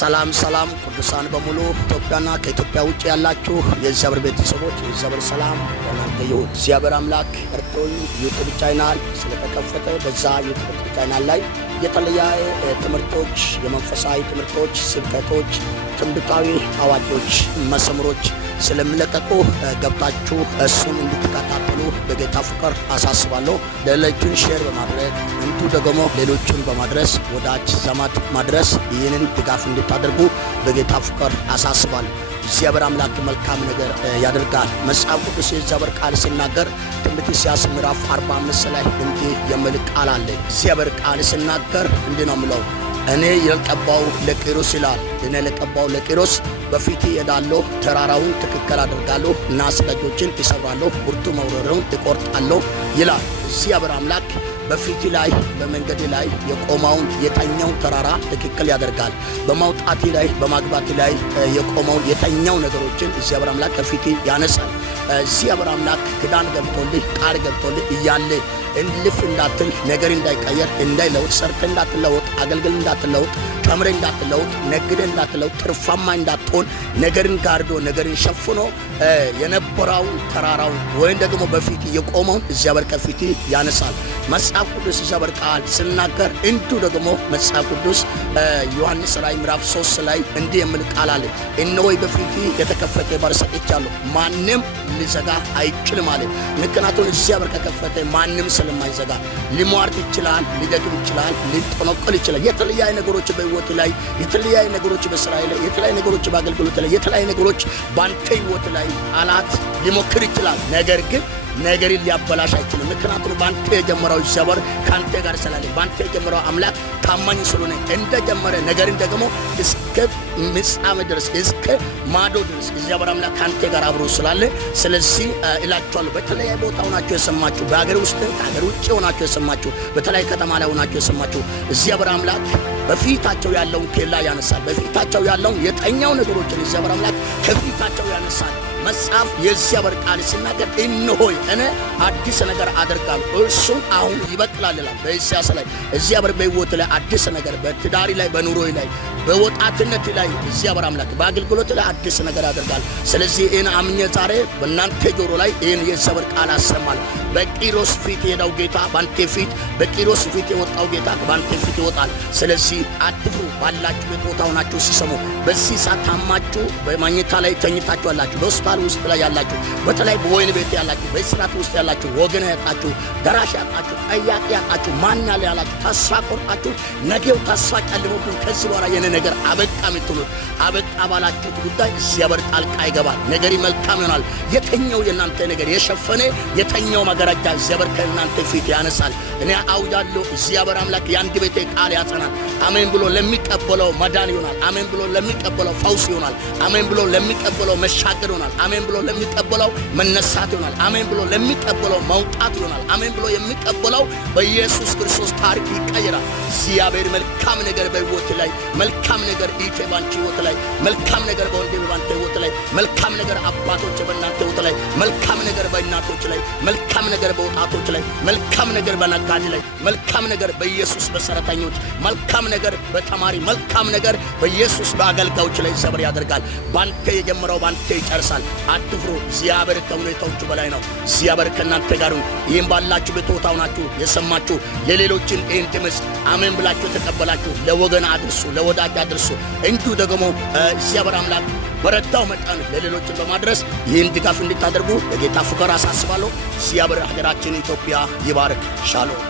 ሰላም ቅዱሳን በሙሉ ኢትዮጵያና ከኢትዮጵያ ውጭ ያላችሁ የእግዚአብሔር ቤተሰቦች የእግዚአብሔር ሰላም ለእናንተ ይሁን። እግዚአብሔር አምላክ እርቶኝ ዩቲዩብ ቻናል ስለተከፈተ በዛ ዩቲዩብ ቻናል ላይ የተለያዩ ትምህርቶች፣ የመንፈሳዊ ትምህርቶች፣ ስብከቶች፣ ትንቢታዊ አዋጆች፣ መሰምሮች ስለሚለቀቁ ገብታችሁ እሱን እንድትከታተሉ በጌታ ፍቅር አሳስባለሁ። ሌሎችን ሼር በማድረግ እንቱ ደግሞ ሌሎችን በማድረስ ወዳጅ ዘመድ ማድረስ ይህንን ድጋፍ እንድታደርጉ በጌታ ፍቅር አሳስባለሁ። እግዚአብሔር አምላክ መልካም ነገር ያደርጋል። መጽሐፍ ቅዱስ የእግዚአብሔር ቃል ሲናገር ትንቢተ ኢሳይያስ ምዕራፍ 45 ላይ እንዲህ የሚል ቃል አለ። እግዚአብሔር ቃል ሲናገር እንዲህ ነው የሚለው፣ እኔ የቀባው ለቂሮስ ይላል። እኔ ለቀባው ለቂሮስ በፊት እሄዳለሁ፣ ተራራውን ትክክል አደርጋለሁ፣ ናስ ደጆችን እሰብራለሁ፣ ብርቱ መውረሩን እቆርጣለሁ ይላል። እግዚአብሔር አምላክ በፊት ላይ በመንገድ ላይ የቆመውን የተኛው ተራራ ትክክል ያደርጋል። በማውጣት ላይ በማግባት ላይ የቆመው የተኛው ነገሮችን እግዚአብሔር አምላክ ከፊት ያነሳል። እግዚአብሔር አምላክ ክዳን ገብቶልህ ቃል ገብቶልህ እያለ እንልፍ እንዳትል፣ ነገር እንዳይቀየር እንዳይለውጥ፣ ሰርተ እንዳትለውጥ፣ አገልግል እንዳትለውጥ፣ ተምረ እንዳትለውጥ፣ ነግደ እንዳትለውጥ፣ ትርፋማ እንዳትሆን ነገርን ጋርዶ ነገርን ሸፍኖ የነበረውን ተራራውን ወይም ደግሞ በፊት የቆመውን እግዚአብሔር ከፊት ያነሳል። መጽሐፍ ቅዱስ እግዚአብሔር ቃል ሲናገር እንቱ ደግሞ መጽሐፍ ቅዱስ ዮሐንስ ራእይ ምዕራፍ 3 ላይ እንዲህ የሚል ቃል አለ። እነሆ በፊት የተከፈተ በር ሰጥቻለሁ፣ ማንም ሊዘጋ አይችልም አለ። ምክንያቱም እግዚአብሔር ከከፈተ ማንም ስለማይዘጋ ሊሟርት ይችላል፣ ሊደግም ይችላል፣ ሊጠነቆል ይችላል። የተለያዩ ነገሮች በህይወት ላይ፣ የተለያዩ ነገሮች በስራይ ላይ፣ የተለያዩ ነገሮች በአገልግሎት ላይ፣ የተለያዩ ነገሮች ባንተ ህይወት ላይ ጠላት ሊሞክር ይችላል። ነገር ግን ነገርን ሊያበላሽ አይችልም። ምክንያቱም ባንተ የጀመረው እግዚአብሔር ካንተ ጋር ስላለ፣ ባንተ የጀመረው አምላክ ታማኝ ስለሆነ እንደጀመረ ነገርን ደግሞ እስከ ፍጻሜ ድረስ እስከ ማዶ ድረስ እግዚአብሔር አምላክ ካንተ ጋር አብሮ ስላለ፣ ስለዚህ እላችኋለሁ በተለያየ ቦታ ሆናችሁ የሰማችሁ፣ በሀገር ውስጥ ከሀገር ውጭ ሆናችሁ የሰማችሁ፣ በተለያየ ከተማ ላይ ሆናችሁ የሰማችሁ እግዚአብሔር አምላክ በፊታቸው ያለውን ኬላ ያነሳል። በፊታቸው ያለውን የተኛው ነገሮችን እግዚአብሔር አምላክ ከፊታቸው ያነሳል። መጽሐፍ የእግዚአብሔር ቃል ሲናገር እነሆ እኔ አዲስ ነገር አደርጋለሁ እርሱም አሁን ይበቅላል ይላል በኢሳይያስ ላይ። እግዚአብሔር በሕይወት ላይ አዲስ ነገር፣ በትዳሪ ላይ፣ በኑሮይ ላይ፣ በወጣትነት ላይ እግዚአብሔር አምላክ በአገልግሎት ላይ አዲስ ነገር ያደርጋል። ስለዚህ ይህን አምኜ ዛሬ በእናንተ ጆሮ ላይ ይህን የእግዚአብሔር ቃል አሰማለሁ። በቂሮስ ፊት የሄደው ጌታ ባንተ ፊት፣ በቂሮስ ፊት የወጣው ጌታ ባንተ ፊት ይወጣል። ስለዚህ አትፍሩ። ባላችሁ ቦታ ሆናችሁ ሲሰሙ፣ በዚህ ሰዓት ታማችሁ በማግኘታ ላይ ተኝታችሁ አላችሁ፣ በሆስፒታል ውስጥ ላይ ያላችሁ፣ በተለይ በወይን ቤት ያላችሁ፣ በእስራት ውስጥ ያላችሁ፣ ወገን ያጣችሁ፣ ደራሽ ያጣችሁ፣ ጠያቂ ያጣችሁ፣ ማን ያለ ያላችሁ፣ ተስፋ ቆርጣችሁ ነገው ተስፋ ጨልሞብኝ ከዚህ በኋላ የኔ ነገር አበቃ የምትሉት አበቃ ባላችሁት ጉዳይ እግዚአብሔር ጣልቃ ይገባል። ነገሪ መልካም ይሆናል። የተኛው የእናንተ ነገር የሸፈነ የተኛው መጋረጃ እግዚአብሔር ከእናንተ ፊት ያነሳል። እኔ አውጃለሁ፣ እግዚአብሔር አምላክ የአንድ ቤቴ ቃል ያጸናል። አሜን ብሎ ለሚቀበለው መዳን ይሆናል። አሜን ብሎ ለሚቀበለው ፈውስ ይሆናል። አሜን ብሎ ለሚቀበለው መሻገር ይሆናል። አሜን ብሎ ለሚቀበለው መነሳት ይሆናል። አሜን ብሎ ለሚቀበለው መውጣት ይሆናል። አሜን ብሎ የሚቀበለው በኢየሱስ ክርስቶስ ታሪክ ይቀየራል። እግዚአብሔር መልካም ነገር በሕይወት ላይ፣ መልካም ነገር ባንቺ ሕይወት ላይ፣ መልካም ነገር በወንድሜ ባንተ ሕይወት ላይ፣ መልካም ነገር አባቶች በእናንተ ሕይወት ላይ፣ መልካም ነገር በእናቶች ላይ፣ መልካም ነገር በወጣቶች ላይ፣ መልካም ነገር በነጋዴ ላይ፣ መልካም ነገር በኢየሱስ በሰራተኞች፣ መልካም ነገር በተማሪ፣ መልካም ነገር በኢየሱስ በአገልጋዮች ላይ እግዚአብሔር ያደርጋል። ባንተ የጀመረው ባንተ ይጨርሳል። አትፍሩ። እግዚአብሔር ከሁኔታዎቹ በላይ ነው። እግዚአብሔር ከእናንተ ጋር ነው። ይህም ባላችሁ በቦታ ሆናችሁ የሰማችሁ ለሌሎችን ይህን ድምፅ አሜን ብላችሁ የተቀበላችሁ ለወገን አድርሱ፣ ለወዳጅ አድርሱ። እንዲሁ ደግሞ እግዚአብሔር አምላክ በረዳው መጠን ለሌሎችን በማድረስ ይህን ድጋፍ እንድታደርጉ በጌታ ፍቅር አሳስባለሁ። እግዚአብሔር ሀገራችን ኢትዮጵያ ይባርክ። ሻሎም